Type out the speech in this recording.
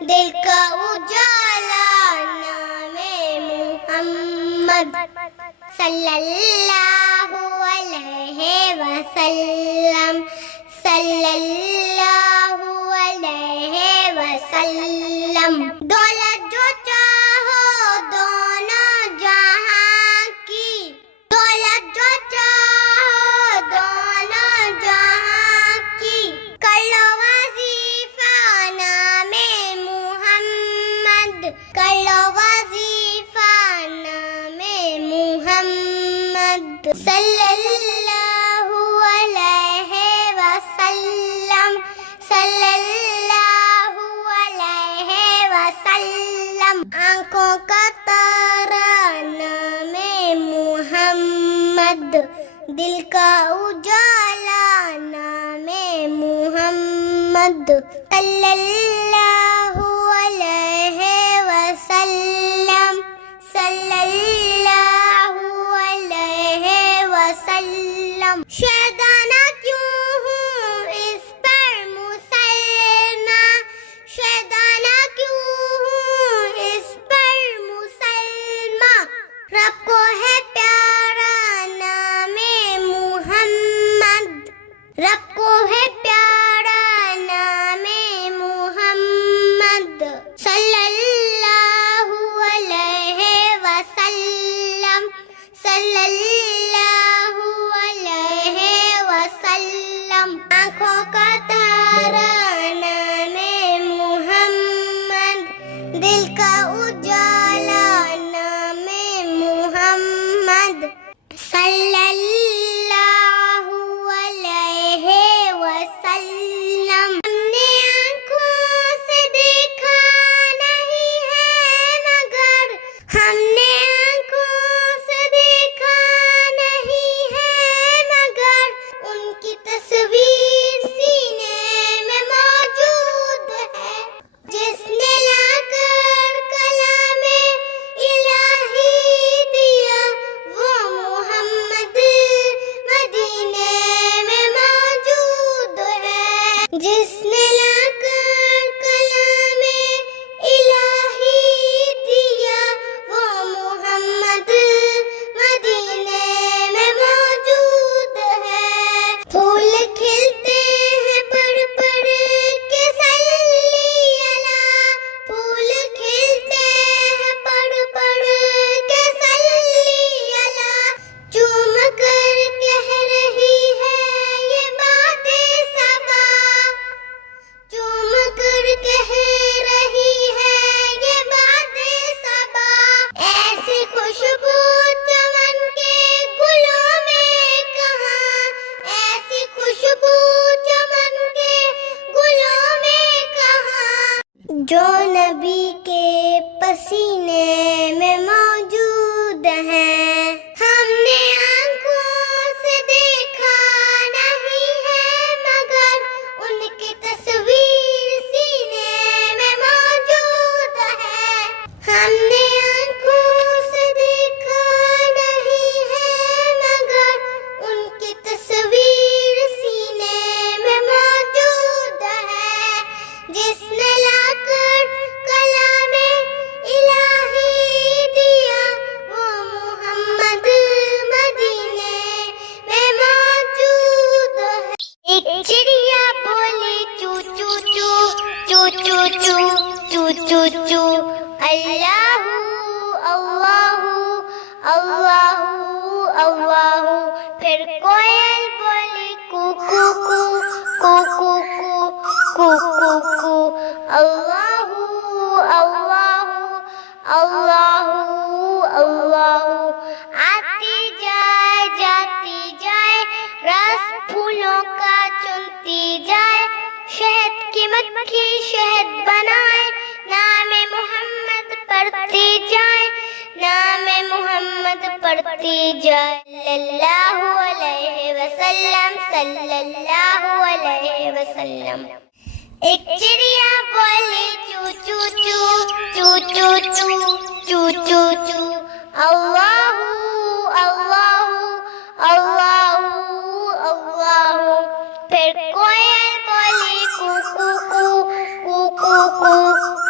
دل کا اجالا نام محمد صلی اللہ علیہ وسلم، صلی اللہ علیہ وسلم۔ دولت جو چاہو دونوں جہاں کی، دولت جو چاہو دونوں جہاں کی، کر لو وظیفہ نام محمد، کر لو وظیفہ نام محمد صلی اللہ علیہ وسلم، صلی اللہ علیہ وسلم۔ آنکھوں کا تارا نام محمد، دل کا اجالا نام محمد صلی اللہ علیہ وسلم، صلی اللہ علیہ وسلم۔ شیطانہ کیوں ہوں اس پر مسلمہ، شیطانہ کیوں ہوں اس پر مسلمہ، رب کو ہے پیارا نام محمد، رب کو ہے پیارا نام محمد صلی اللہ علیہ وسلم، صلی اللہ علیہ وسلم۔ آنکھوں کا تارا نام محمد، دل کا اجالا نام محمد صلی اللہ علیہ وسلم۔ ہم نے آنکھوں سے دیکھا نہیں ہے مگر، ہم نے آنکھوں سے دیکھا نہیں ہے مگر، ان کی تصویر سینے میں موجود ہے، جس نے لا کر کلام الہی دیا وہ محمد مدینے میں موجود ہے، جس نے لا کر کلام الہی دیا وہ محمد مدینے میں موجود ہے۔ پھول کھلتے ہیں پڑھ پڑھ کے صلی اللہ، پھول کھلتے ہیں پڑھ پڑھ کے صلی اللہ، چوم کر کہہ رہی ہے یہ باتیں صبا، چوم کر کہہ رہی ہے یہ باتیں صبا، ایسی خوشبو چمن کے گلوں میں کہاں، ایسی خوشبو چمن کے گلوں میں کہاں، جو نبی کے پسینے میں موجود ہیں۔ ہم نے آنکھوں سے دیکھا نہیں ہے مگر، ان کی تصویر سینے میں موجود ہے۔ ہم نے آنکھوں سے دیکھا نہیں ہے مگر، ان کی تصویر سینے میں موجود ہے، جس نے لا کر کلام الہی دیا وہ محمد مدینے میں موجود ہے۔ ایک چڑیا بولی چو چو چو چو چو چو چو چو چو، اللہ اللہ اللہ اللہ۔ پھر کوئل بولی کو کو کو کو کو کو کو، اللہ اللہ اللہ اللہ۔ آتی جائے جاتی جائے، رس پھولوں کا چنتی جائے، شہد کی مکھی شہد بنائے، نام محمد پڑھتی جائے، نام محمد پڑھتی جائے، صلی اللہ علیہ وسلم، صلی اللہ علیہ وسلم۔ ایک چڑیا بولی چو چو چو چو چو چو چو چو چو، اللہ اللہ اللہ اللہ۔ پھر کوئل بولی کو کو کو کو کو